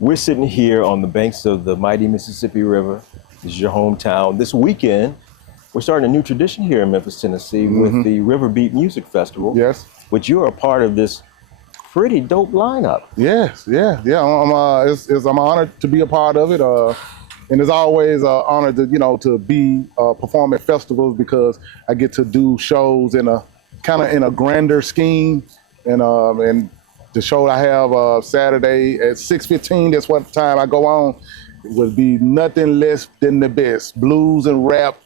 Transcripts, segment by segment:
We're sitting here on the banks of the mighty Mississippi River. This is your hometown. This weekend, we're starting a new tradition here in Memphis, Tennessee with the RiverBeats Music Festival. Yes. Which you're a part of this pretty dope lineup. Yes, yeah. I'm honored to be a part of it. And it's always an honor to be perform at festivals because I get to do shows in a kind of in a grander scheme. And the show I have Saturday at 6:15, that's what time I go on, it would be nothing less than the best blues and rap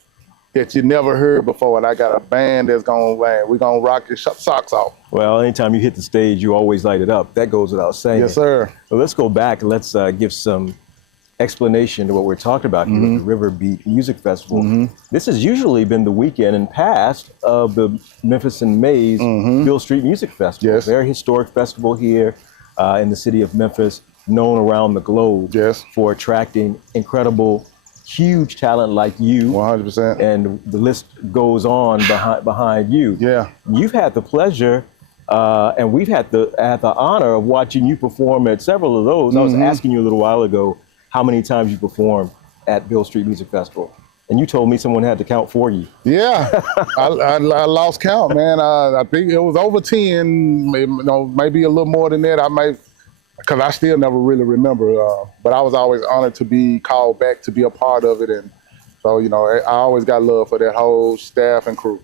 that you never heard before. And I got a band that's we're gonna rock your socks off. Well, anytime you hit the stage, you always light it up. That goes without saying. Yes, sir. So let's go back. Let's give some explanation to what we're talking about here at the RiverBeats Music Festival. This has usually been the weekend and past of the Memphis and Mays Beale Street Music Festival. Yes. Very historic festival here in the city of Memphis, known around the globe for attracting incredible, huge talent like you. 100%. And the list goes on behind you. Yeah. You've had the pleasure and we've had the honor of watching you perform at several of those. I was asking you a little while ago how many times you performed at Beale Street Music Festival. And you told me someone had to count for you. Yeah, I lost count, man. I think it was over 10, maybe a little more than that. Because I still never really remember. But I was always honored to be called back to be a part of it. And so, I always got love for that whole staff and crew.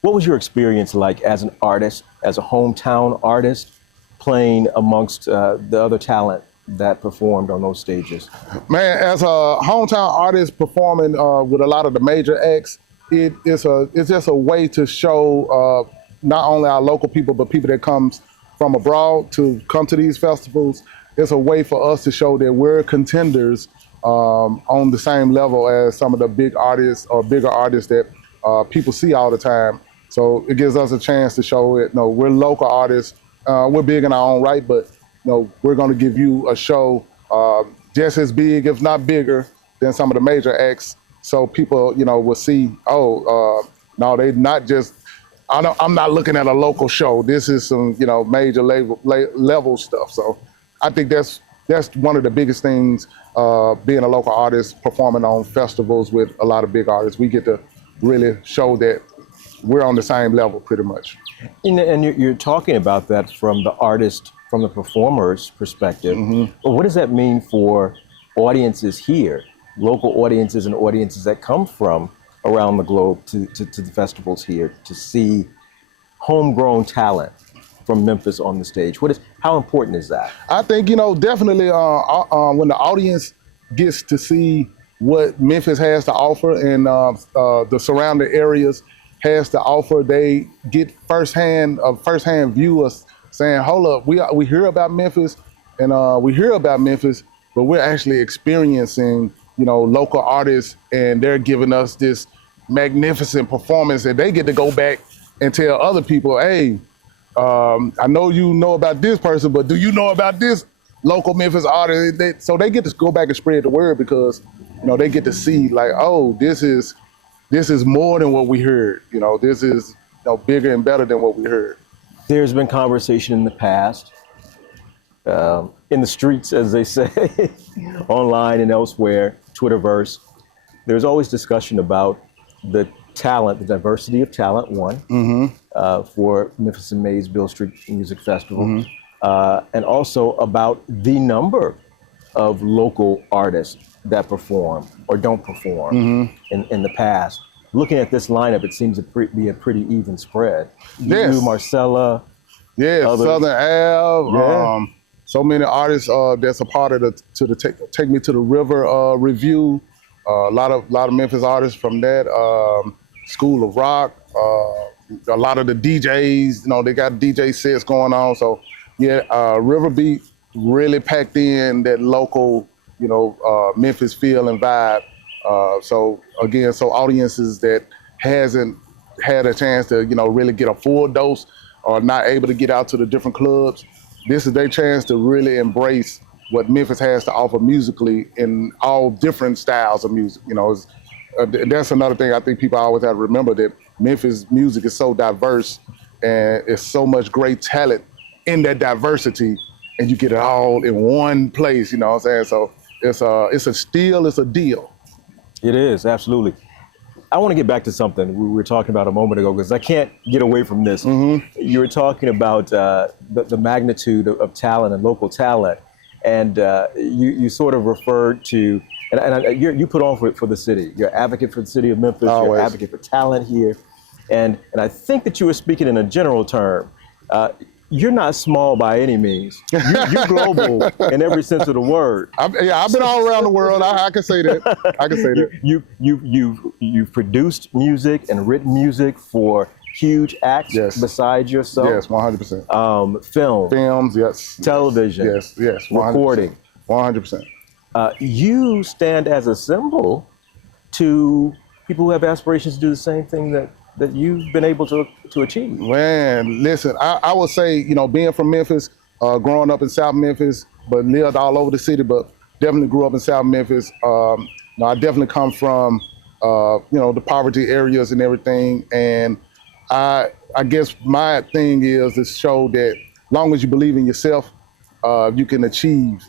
What was your experience like as an artist, as a hometown artist, playing amongst the other talent that performed on those stages? Man, as a hometown artist performing with a lot of the major acts, it's just a way to show not only our local people, but people that comes from abroad to come to these festivals. It's a way for us to show that we're contenders on the same level as some of the big artists or bigger artists that people see all the time. So it gives us a chance to show it. We're local artists. We're big in our own right, but we're going to give you a show just as big, if not bigger, than some of the major acts. So people, will see, no, they not just, I'm not looking at a local show. This is some, major level stuff. So I think that's one of the biggest things, being a local artist, performing on festivals with a lot of big artists. We get to really show that we're on the same level pretty much. And you're talking about that from the artist, from the performer's perspective. Well, what does that mean for audiences here, local audiences and audiences that come from around the globe to the festivals here to see homegrown talent from Memphis on the stage? How important is that? I think, definitely when the audience gets to see what Memphis has to offer and the surrounding areas has to offer, they get firsthand view us saying, hold up, we hear about Memphis and but we're actually experiencing, local artists, and they're giving us this magnificent performance that they get to go back and tell other people, hey, I know you know about this person, but do you know about this local Memphis artist? So they get to go back and spread the word because, they get to see like, oh, this is more than what we heard. This is bigger and better than what we heard. There's been conversation in the past, in the streets, as they say, online and elsewhere, Twitterverse. There's always discussion about the talent, the diversity of talent, for Memphis and Mays Beale Street Music Festival, and also about the number of local artists that perform or don't perform in the past. Looking at this lineup, it seems to be a pretty even spread. Yes. You, Marcella. Yeah, others. Southern Ave. So many artists that's a part of the Take Me to the River review. A lot of Memphis artists from that. School of Rock. A lot of the DJs, they got DJ sets going on. So yeah, RiverBeats really packed in that local, Memphis feel and vibe. So again, audiences that hasn't had a chance to, really get a full dose or not able to get out to the different clubs, this is their chance to really embrace what Memphis has to offer musically in all different styles of music. That's another thing I think people always have to remember, that Memphis music is so diverse and it's so much great talent in that diversity and you get it all in one place. You know what I'm saying? So it's a deal. It is, absolutely. I want to get back to something we were talking about a moment ago, because I can't get away from this. You were talking about the magnitude of talent and local talent, and you sort of referred to, and you put on for the city. You're an advocate for the city of Memphis. Always. You're an advocate for talent here, and I think that you were speaking in a general term. You're not small by any means. You're global in every sense of the word. I've been all around the world. I can say that. I can say that. You've produced music and written music for huge acts besides yourself. Yes, 100%. Films, yes. Television, yes, 100%. Recording. 100%. You stand as a symbol to people who have aspirations to do the same thing that you've been able to achieve. Man, listen, I would say, being from Memphis, growing up in South Memphis, but lived all over the city, but definitely grew up in South Memphis. I definitely come from, the poverty areas and everything. And I guess my thing is to show that long as you believe in yourself, you can achieve,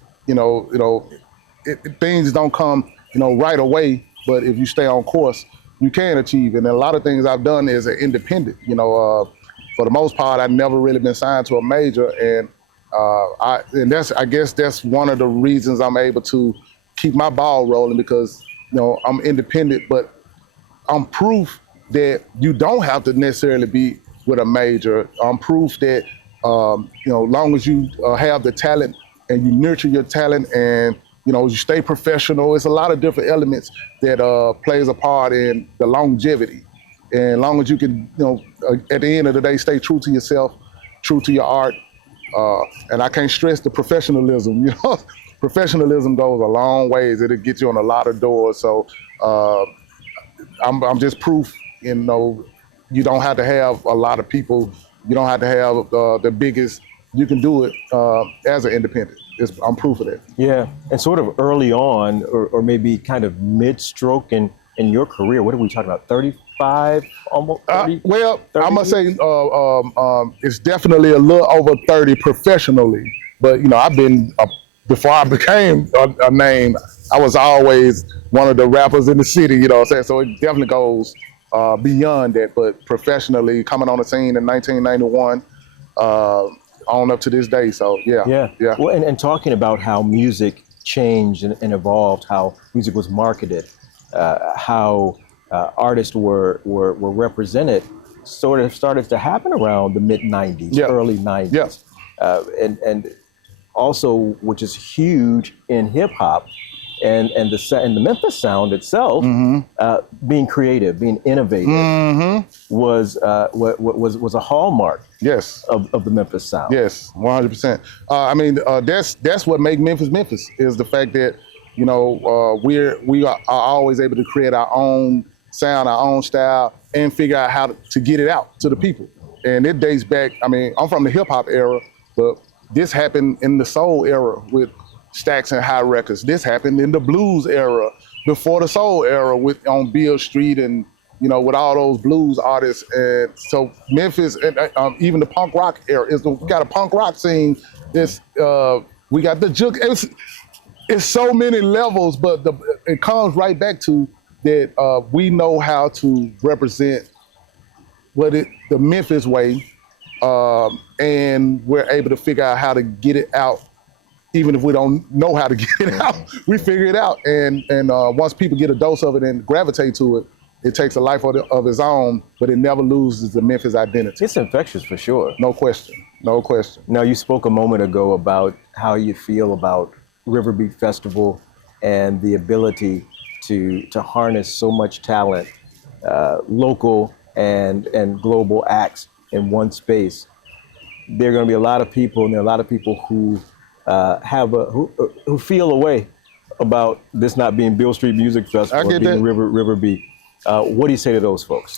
things don't come, right away, but if you stay on course, you can achieve. And a lot of things I've done as an independent, for the most part, I've never really been signed to a major. And I guess that's one of the reasons I'm able to keep my ball rolling, because, I'm independent, but I'm proof that you don't have to necessarily be with a major. I'm proof that, long as you have the talent and you nurture your talent and, you stay professional. It's a lot of different elements that plays a part in the longevity. And as long as you can, at the end of the day, stay true to yourself, true to your art. And I can't stress the professionalism. Professionalism goes a long ways. It'll get you on a lot of doors. So I'm just proof, you don't have to have a lot of people. You don't have to have the biggest. You can do it as an independent. I'm proof of that. Yeah, and sort of early on, or maybe kind of mid-stroke in your career, what are we talking about, 35, almost 30? 30 I must years? say it's definitely a little over 30 professionally. But, I've been, before I became a name, I was always one of the rappers in the city, you know what I'm saying? So it definitely goes beyond that. But professionally, coming on the scene in 1991, on up to this day. So yeah. Well, and talking about how music changed and evolved, how music was marketed, how artists were represented, sort of started to happen around the mid '90s, early '90s, and also, which is huge in hip hop, and the Memphis sound itself, being creative, being innovative, was a hallmark. Yes. Of the Memphis sound. Yes, 100%. That's what makes Memphis is the fact that we are always able to create our own sound, our own style, and figure out how to get it out to the people. And it dates back. I'm from the hip hop era, but this happened in the soul era with Stax and High Records. This happened in the blues era, before the soul era, on Beale Street and with all those blues artists. And so Memphis, and even the punk rock era, we got a punk rock scene. We got the juke. It's so many levels, but it comes right back to that we know how to represent the Memphis way, and we're able to figure out how to get it out. Even if we don't know how to get it out, we figure it out. And once people get a dose of it and gravitate to it, it takes a life of its own, but it never loses the Memphis identity. It's infectious for sure. No question. Now, you spoke a moment ago about how you feel about RiverBeat Festival and the ability to harness so much talent, local and global acts in one space. There are going to be a lot of people, and there are a lot of people who who feel a way about this not being Beale Street Music Festival, or being RiverBeat. What do you say to those folks?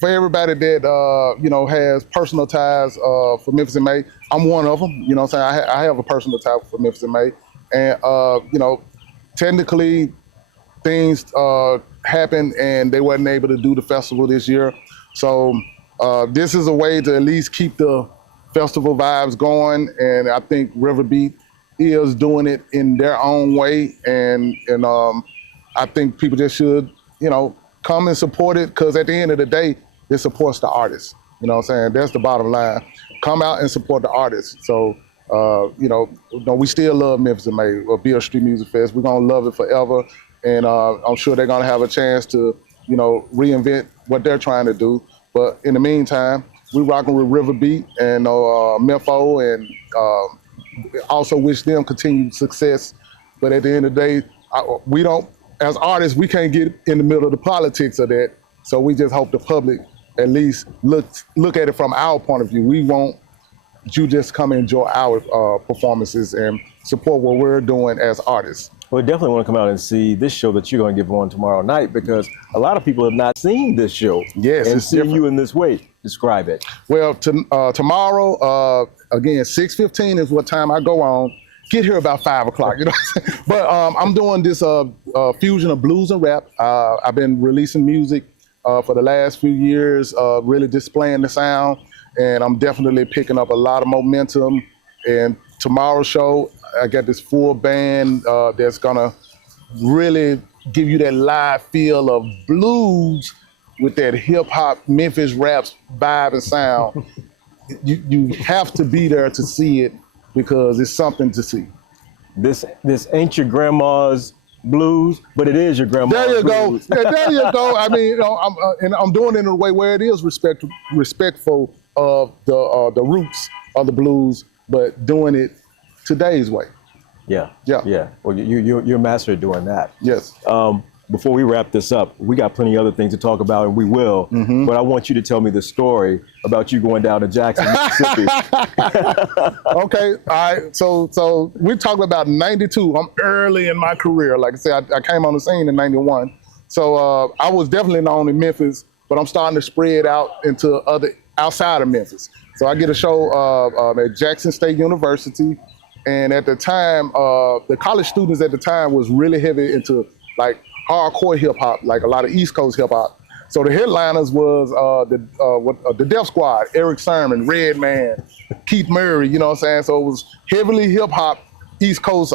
For everybody that has personal ties for Memphis in May, I'm one of them. You know what I'm saying? I have a personal tie for Memphis in May, and technically things happened and they wasn't able to do the festival this year. So this is a way to at least keep the festival vibes going, and I think RiverBeat is doing it in their own way, and I think people just should, you know, come and support it, because at the end of the day, it supports the artists. You know what I'm saying? That's the bottom line. Come out and support the artists. So, you know, we still love Memphis in May, or Beale Street Music Fest. We're gonna love it forever, and I'm sure they're gonna have a chance to, you know, reinvent what they're trying to do. But in the meantime, we're rocking with RiverBeat and Memphis, and also wish them continued success. But at the end of the day, we don't, as artists, we can't get in the middle of the politics of that. So we just hope the public at least look at it from our point of view. We want you just come and enjoy our performances and support what we're doing as artists. Well, we definitely want to come out and see this show that you're going to give on tomorrow night, because a lot of people have not seen this show. Yes, and it's seeing different. you in this way. Describe it. Well, tomorrow, again, 6:15 is what time I go on. Get here about 5 o'clock, you know what I'm saying? But I'm doing this fusion of blues and rap. I've been releasing music for the last few years, really displaying the sound, and I'm definitely picking up a lot of momentum. And tomorrow's show, I got this full band that's gonna really give you that live feel of blues with that hip hop Memphis raps vibe and sound. You have to be there to see it, because it's something to see. This ain't your grandma's blues, but it is your grandma's There you blues. go. Yeah, there you go. I mean, you know, I'm doing it in a way where it is respectful of the roots of the blues, but doing it today's way. Yeah. Yeah. Yeah. Well, you're a master at doing that. Yes. Before we wrap this up, we got plenty of other things to talk about, and we will. Mm-hmm. But I want you to tell me the story about you going down to Jackson, Mississippi. Okay. All right. So we're talking about 92. I'm early in my career. Like I said, I came on the scene in 91. So I was definitely known in Memphis, but I'm starting to spread out into outside of Memphis. So I get a show at Jackson State University. And at the time, the college students at the time was really heavy into like hardcore hip hop, like a lot of East Coast hip hop. So the headliners was the Def Squad, Eric Sermon, Redman, Keith Murray, you know what I'm saying? So it was heavily hip hop, East Coast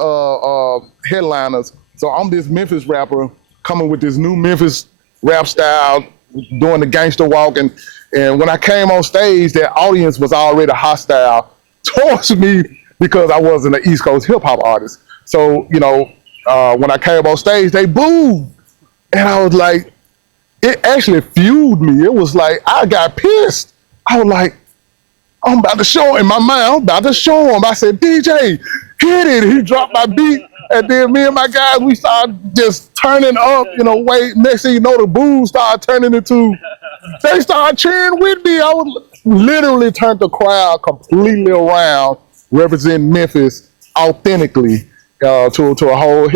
headliners. So I'm this Memphis rapper coming with this new Memphis rap style, doing the gangster walk. And when I came on stage, that audience was already hostile towards me because I wasn't an East Coast hip hop artist. So, you know, when I came on stage, they booed. And I was like, it actually fueled me. It was like, I got pissed. I was like, I'm about to show him. In my mind, I'm about to show him. I said, DJ, hit it. He dropped my beat. And then me and my guys, we started just turning up, you know, next thing you know, the boos started turning into, they started cheering with me. I was literally turned the crowd completely around, representing Memphis authentically to a whole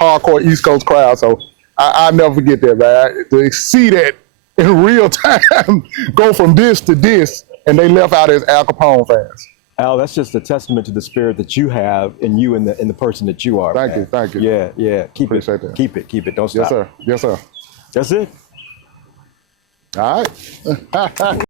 hardcore East Coast crowd. So I'll never forget that, man. To see that in real time, go from this to this, and they left out as Al Kapone fans. Al, that's just a testament to the spirit that you have in you and the person that you are. Thank you. Yeah, yeah. Appreciate that. Keep it. Don't stop. Yes, sir. That's it. All right.